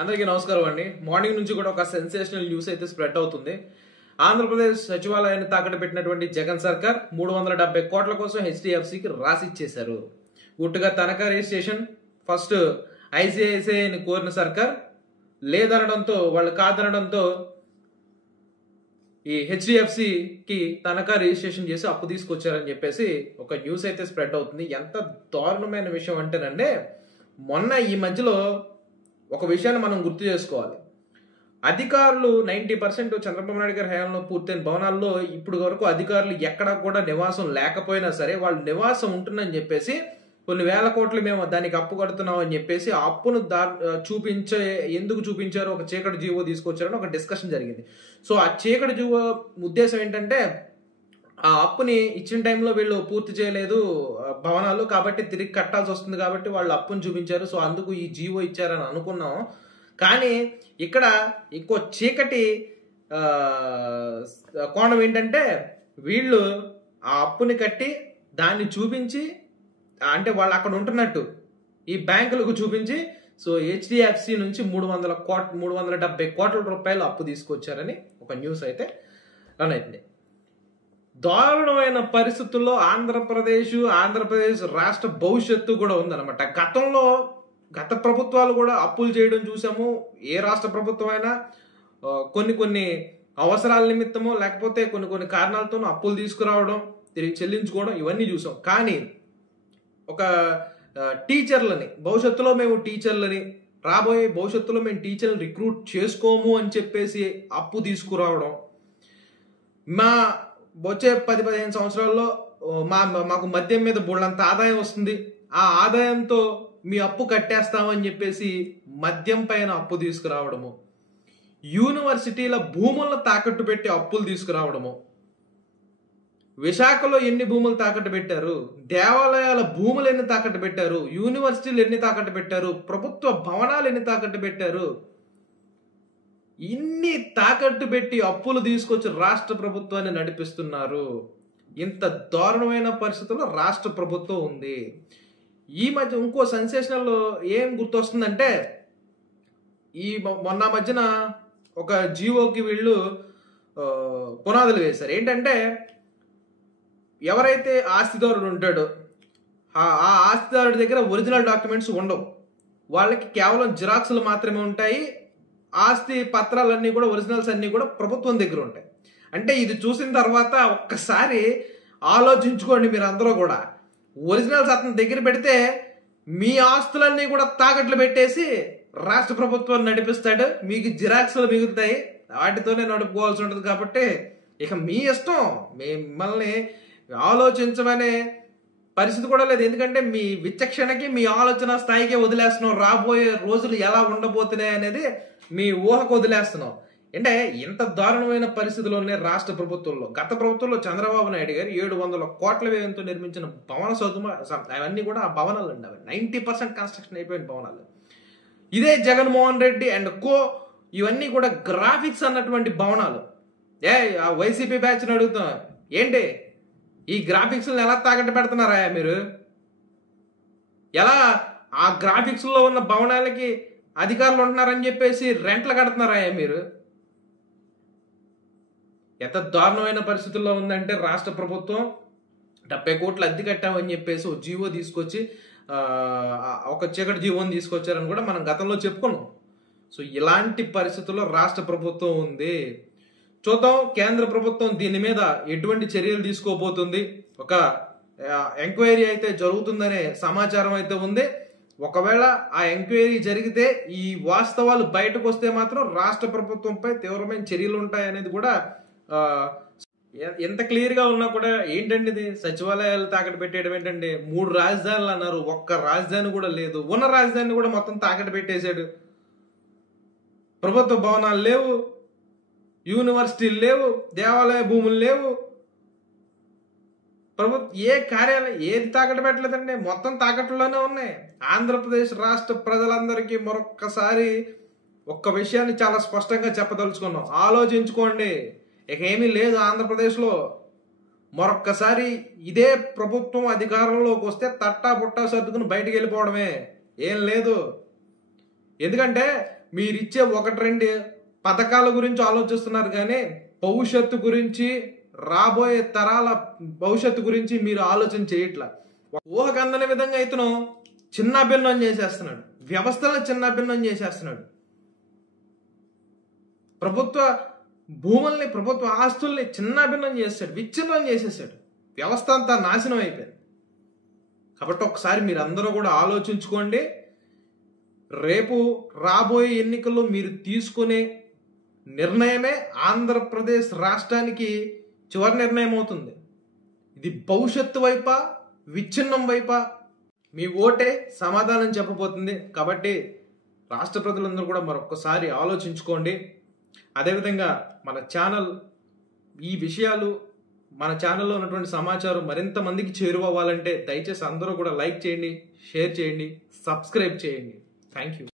అందరికీ నమస్కారం అండి. మార్నింగ్ నుంచి కూడా ఒక సెన్సేషనల్ న్యూస్ అయితే స్ప్రెడ్ అవుతుంది. ఆంధ్రప్రదేశ్ సచివాలయాన్ని తాకట్టు పెట్టినటువంటి జగన్ సర్కార్ 370 కోట్ల కోసం హెచ్డిఎఫ్సికి రాసిచ్చేశారు. గుట్టుగా తనఖా రిజిస్ట్రేషన్ ఫస్ట్ ఐసిఐసిఐని కోరిన సర్కార్ లేదనడంతో, వాళ్ళు కాదనడంతో ఈ హెచ్డిఎఫ్సికి తనఖా రిజిస్ట్రేషన్ చేసి అప్పు తీసుకొచ్చారని చెప్పేసి ఒక న్యూస్ అయితే స్ప్రెడ్ అవుతుంది. ఎంత దారుణమైన విషయం అంటేనంటే, మొన్న ఈ మధ్యలో ఒక విషయాన్ని మనం గుర్తు చేసుకోవాలి. అధికారులు 90% చంద్రబాబు నాయుడు గారి హయాంలో పూర్తయిన భవనాల్లో ఇప్పుడు వరకు అధికారులు ఎక్కడా కూడా నివాసం లేకపోయినా సరే వాళ్ళు నివాసం ఉంటుందని చెప్పేసి కొన్ని వేల కోట్లు మేము దానికి అప్పు కడుతున్నాం అని చెప్పేసి ఆ అప్పును ఎందుకు చూపించారు, ఒక చీకటి జీవో తీసుకొచ్చారని ఒక డిస్కషన్ జరిగింది. సో ఆ చీకటి జీవో ఉద్దేశం ఏంటంటే, ఆ అప్పుని ఇచ్చిన టైంలో వీళ్ళు పూర్తి చేయలేదు భవనాలు, కాబట్టి తిరిగి కట్టాల్సి వస్తుంది కాబట్టి వాళ్ళు అప్పుని చూపించారు. సో అందుకు ఈ జీవో ఇచ్చారని అనుకున్నాం. కానీ ఇక్కడ ఇంకో చీకటి కోణం ఏంటంటే, వీళ్ళు ఆ అప్పుని కట్టి దాన్ని చూపించి, అంటే వాళ్ళు అక్కడ ఉంటున్నట్టు ఈ బ్యాంకులకు చూపించి, సో హెచ్డిఎఫ్సి నుంచి 370 కోట్ల రూపాయలు అప్పు తీసుకొచ్చారని ఒక న్యూస్ అయితే రన్ అవుతుంది. దారుణమైన పరిస్థితుల్లో ఆంధ్రప్రదేశ్ రాష్ట్ర భవిష్యత్తు కూడా ఉందన్నమాట. గత ప్రభుత్వాలు కూడా అప్పులు చేయడం చూసాము. ఏ రాష్ట్ర ప్రభుత్వం అయినా కొన్ని అవసరాల నిమిత్తమో లేకపోతే కొన్ని కారణాలతోనూ అప్పులు తీసుకురావడం, తిరిగి చెల్లించుకోవడం, ఇవన్నీ చూసాం. కానీ ఒక రాబోయే భవిష్యత్తులో మేము టీచర్లని రిక్రూట్ చేసుకోము అని చెప్పేసి అప్పు తీసుకురావడం, వచ్చే 10-15 సంవత్సరాల్లో మాకు మద్యం మీద బోళ్ళంత ఆదాయం వస్తుంది, ఆ ఆదాయంతో మీ అప్పు కట్టేస్తామని చెప్పేసి మద్యం పైన అప్పు తీసుకురావడము, యూనివర్సిటీల భూములను తాకట్టు పెట్టి అప్పులు తీసుకురావడము, విశాఖలో ఎన్ని భూములు తాకట్టు పెట్టారు, దేవాలయాల భూములు ఎన్ని తాకట్టు పెట్టారు, యూనివర్సిటీలు ఎన్ని తాకట్టు పెట్టారు, ప్రభుత్వ భవనాలు ఎన్ని తాకట్టు పెట్టారు, ఇన్ని తాకట్టు పెట్టి అప్పులు తీసుకొచ్చి రాష్ట్ర ప్రభుత్వాన్ని నడిపిస్తున్నారు. ఇంత దారుణమైన పరిస్థితుల్లో రాష్ట్ర ప్రభుత్వం ఉంది. ఈ మధ్య ఇంకో సెన్సేషనల్ ఏం గుర్తొస్తుందంటే, మొన్న మధ్యన ఒక జీవోకి వీళ్ళు పునాదులు వేశారు. ఏంటంటే, ఎవరైతే ఆస్తిదారుడు ఉంటాడో ఆ ఆస్తిదారుడి దగ్గర ఒరిజినల్ డాక్యుమెంట్స్ ఉండవు, వాళ్ళకి కేవలం జిరాక్స్లు మాత్రమే ఉంటాయి. ఆస్తి పత్రాలన్నీ కూడా, ఒరిజినల్స్ అన్నీ కూడా ప్రభుత్వం దగ్గర ఉంటాయి. అంటే ఇది చూసిన తర్వాత ఒక్కసారి ఆలోచించుకోండి మీరు అందరూ కూడా. ఒరిజినల్స్ అతని దగ్గర పెడితే మీ ఆస్తులన్నీ కూడా తాకట్లు పెట్టేసి రాష్ట్ర ప్రభుత్వం నడిపిస్తాడు, మీకు జిరాక్స్లు మిగులుతాయి, వాటితోనే నడుపుకోవాల్సి ఉంటుంది. కాబట్టి ఇక మీ ఇష్టం, మిమ్మల్ని ఆలోచించమనే పరిస్థితి కూడా లేదు. ఎందుకంటే మీ విచక్షణకి, మీ ఆలోచన స్థాయికి వదిలేస్తున్నాం. రాబోయే రోజులు ఎలా ఉండబోతున్నాయి అనేది మీ ఊహకు వదిలేస్తున్నాం. అంటే ఇంత దారుణమైన పరిస్థితుల్లోనే రాష్ట్ర ప్రభుత్వంలో, గత ప్రభుత్వంలో చంద్రబాబు నాయుడు గారు 700 కోట్ల వ్యయంతో నిర్మించిన భవన అవన్నీ కూడా ఆ భవనాలు అండి. అవి 90% కన్స్ట్రక్షన్ అయిపోయిన భవనాలు. ఇదే జగన్మోహన్ రెడ్డి అండ్ కో ఇవన్నీ కూడా గ్రాఫిక్స్ అన్నటువంటి భవనాలు. ఆ వైసీపీ బ్యాచ్ని అడుగుతున్నా, ఏంటి ఈ గ్రాఫిక్స్ని ఎలా తాకట్టు పెడుతున్నారా మీరు? ఎలా ఆ గ్రాఫిక్స్లో ఉన్న భవనాలకి అధికారులు ఉంటున్నారని చెప్పేసి రెంట్లు కడుతున్నారా మీరు? ఎంత దారుణమైన పరిస్థితుల్లో ఉందంటే రాష్ట్ర ప్రభుత్వం 70 కోట్లు అద్దె కట్టామని చెప్పేసి ఒక జీవో తీసుకొచ్చి, ఒక చీకటి జీవోని తీసుకొచ్చారని కూడా మనం గతంలో చెప్పుకున్నాం. సో ఇలాంటి పరిస్థితుల్లో రాష్ట్ర ప్రభుత్వం ఉంది. చూద్దాం కేంద్ర ప్రభుత్వం దీని మీద ఎటువంటి చర్యలు తీసుకోబోతుంది. ఒక ఎంక్వైరీ అయితే జరుగుతుందనే సమాచారం అయితే ఉంది. ఒకవేళ ఆ ఎంక్వైరీ జరిగితే ఈ వాస్తవాలు బయటకు వస్తే మాత్రం రాష్ట్ర ప్రభుత్వంపై తీవ్రమైన చర్యలు ఉంటాయనేది కూడా ఎంత క్లియర్ గా ఉన్నా కూడా ఏంటండి ఇది సచివాలయాలు తాకట్టు పెట్టేయడం ఏంటండి? 3 రాజధానులు అన్నారు, ఒక్క రాజధాని కూడా లేదు. ఉన్న రాజధాని కూడా మొత్తం తాకట్టు పెట్టేశాడు. ప్రభుత్వ భవనాలు లేవు, యూనివర్సిటీలు లేవు, దేవాలయ భూములు లేవు, ఏ కార్యాలయం ఏది తాకట్టు పెట్టలేదండి, మొత్తం తాకట్టులోనే ఉన్నాయి. ఆంధ్రప్రదేశ్ రాష్ట్ర ప్రజలందరికీ మరొక్కసారి ఒక్క విషయాన్ని చాలా స్పష్టంగా చెప్పదలుచుకున్నాం. ఆలోచించుకోండి. ఇక ఏమీ లేదు ఆంధ్రప్రదేశ్లో. మరొక్కసారి ఇదే ప్రభుత్వం అధికారంలోకి వస్తే తట్టా బుట్టా సర్దుకుని బయటికి వెళ్ళిపోవడమే, ఏం లేదు. ఎందుకంటే మీరిచ్చే ఒకటి రెండు పథకాల గురించి ఆలోచిస్తున్నారు కానీ భవిష్యత్తు గురించి, రాబోయే తరాల భవిష్యత్తు గురించి మీరు ఆలోచన చేయట్లా. ఊహకందని విధంగా ఇతను చిన్నాభిన్నం చేసేస్తున్నాడు, వ్యవస్థలను చిన్నాభిన్నం చేసేస్తున్నాడు, ప్రభుత్వ భూముల్ని, ప్రభుత్వ ఆస్తుల్ని చిన్నాభిన్నం చేస్తాడు, విచ్ఛిన్నం చేసేసాడు. వ్యవస్థ అంతా నాశనం అయిపోయింది. కాబట్టి ఒకసారి మీరందరూ కూడా ఆలోచించుకోండి. రేపు రాబోయే ఎన్నికల్లో మీరు తీసుకునే నిర్ణయమే ఆంధ్రప్రదేశ్ రాష్ట్రానికి చివరి నిర్ణయం అవుతుంది. ఇది భవిష్యత్తు వైపా, విచ్ఛిన్నం వైపా మీ ఓటే సమాధానం చెప్పబోతుంది. కాబట్టి రాష్ట్ర ప్రజలందరూ కూడా మరొకసారి ఆలోచించుకోండి. అదేవిధంగా మన ఛానల్, ఈ విషయాలు, మన ఛానల్లో ఉన్నటువంటి సమాచారం మరింత మందికి చేరువవ్వాలంటే దయచేసి అందరూ కూడా లైక్ చేయండి, షేర్ చేయండి, సబ్స్క్రైబ్ చేయండి. Thank you.